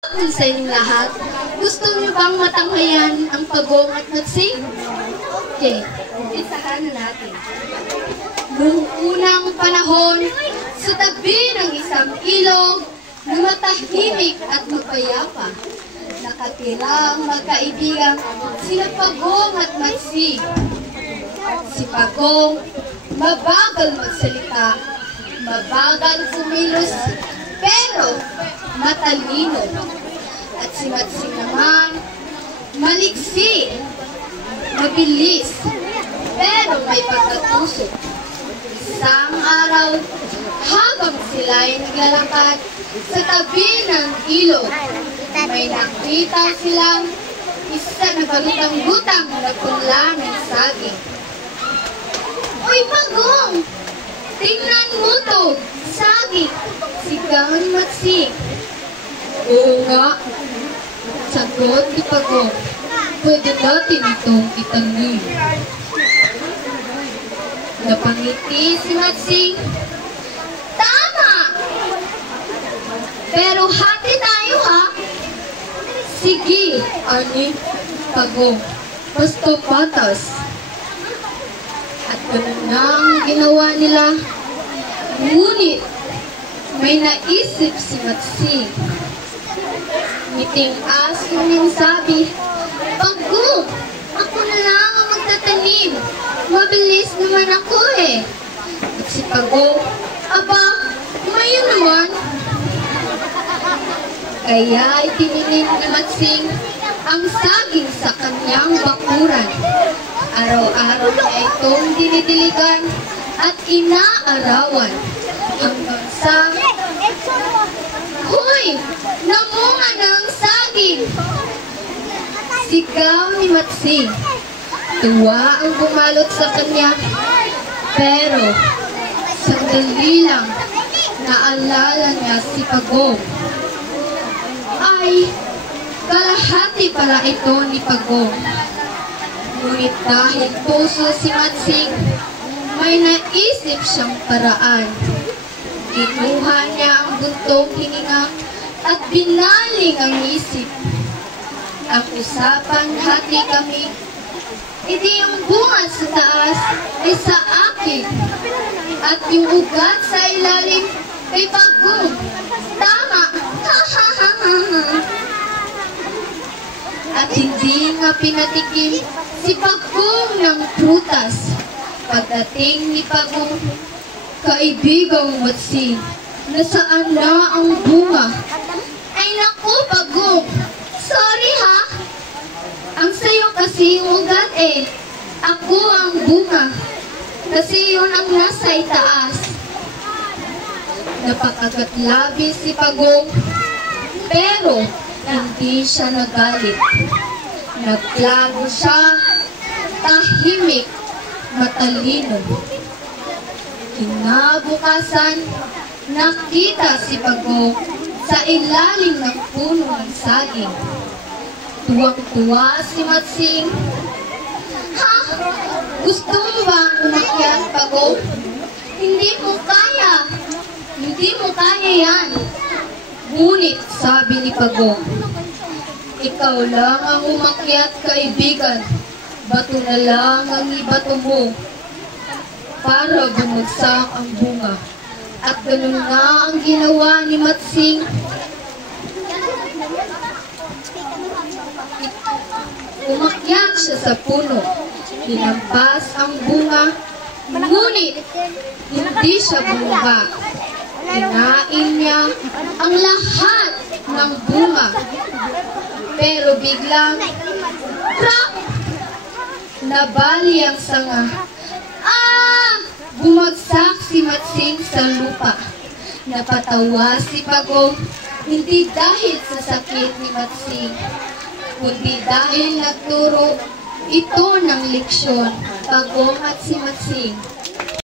Sa inyong lahat, gusto niyo bang matanghayan ang Pagong at Matsing? Okay, umpisahan na natin. Noong unang panahon, sa tabi ng isang ilog, na matahimik at mapayapa, nakatira ang magkaibigan sina Pagong at Matsing. Si Pagong, mabagal magsalita, mabagal kumilos, pero matalino. At si Matsing naman, maliksi, mabilis, pero may pagkatusok. Isang araw, habang sila ay naglalakad sa tabi ng ilog, may nakita silang isa na balutang-lutang na punla ng saging. Uy, Pagong! Tingnan mo to! Saging! Sigaw ni Matsing. Oo nga, sagot ni Pagong. Pwede natin itong itanim. Napangiti si Matsing. Tama! Pero hati tayo ha? Sige, ani Pagong. Basta patas. At ganun na ang ginawa nila. Ngunit, may naisip si Matsing. Ngiting aso niyang sabi, Pagong, ako na lang ang magtatanim. Mabilis naman ako eh. At si Pagong, aba, ngayon naman. Kaya itininim ni Matsing ang saging sa kanyang bakuran. Araw-araw niya itong dinidiligan at inaarawan hanggang sa, Hoy! Namunga na ang saging! Sigaw ni Matsing. Tuwa ang bumalot sa kanya, pero sandali lang naalala niya si Pagong. Ay, kalahati pala ito ni Pagong. Ngunit dahil puso si Matsing, may naisip siyang paraan. Kinuha niya ang buntong hininga at binaling ang isip. Ang usapan, hati kami. Hindi yung bunga sa taas ay sa akin. At yung ugat sa ilalim kay Pagong. Tama! At hindi nga pinatikim si Pagong ng prutas. Pagdating ni Pagong, kaibigang Matsing, nasaan na ang bunga? Ay naku, Pagong! Sorry ha! Ang sayo kasi yung ugat eh. Ako ang bunga. Kasi yun ang nasa itaas. Napakagat-labis si Pagong, pero hindi siya nagalit. Naglago siya, tahimik, matalino. Kinabukasan, nakita si Pagong sa ilalim ng puno ng saging. Tuwang-tuwa si Matsing. Ha? Gusto mo bang umakyat, Pagong? Hindi mo kaya. Hindi mo kaya yan. Ngunit, sabi ni Pagong, ikaw lang ang umakyat, kaibigan. Bato na lang ang ibato mo para bumagsak ang bunga. At ganun nga ang ginawa ni Matsing. Umakyat siya sa puno, hinampas ang bunga, ngunit hindi siya bumaba. Kinain niya ang lahat ng bunga. Pero biglang, crack! Nabali ang sanga. Bumagsak si Matsing sa lupa. Napatawa si Pagong, hindi dahil sa sakit ni Matsing, kundi dahil nagturo ito ng leksyon, Pagong at si Matsing.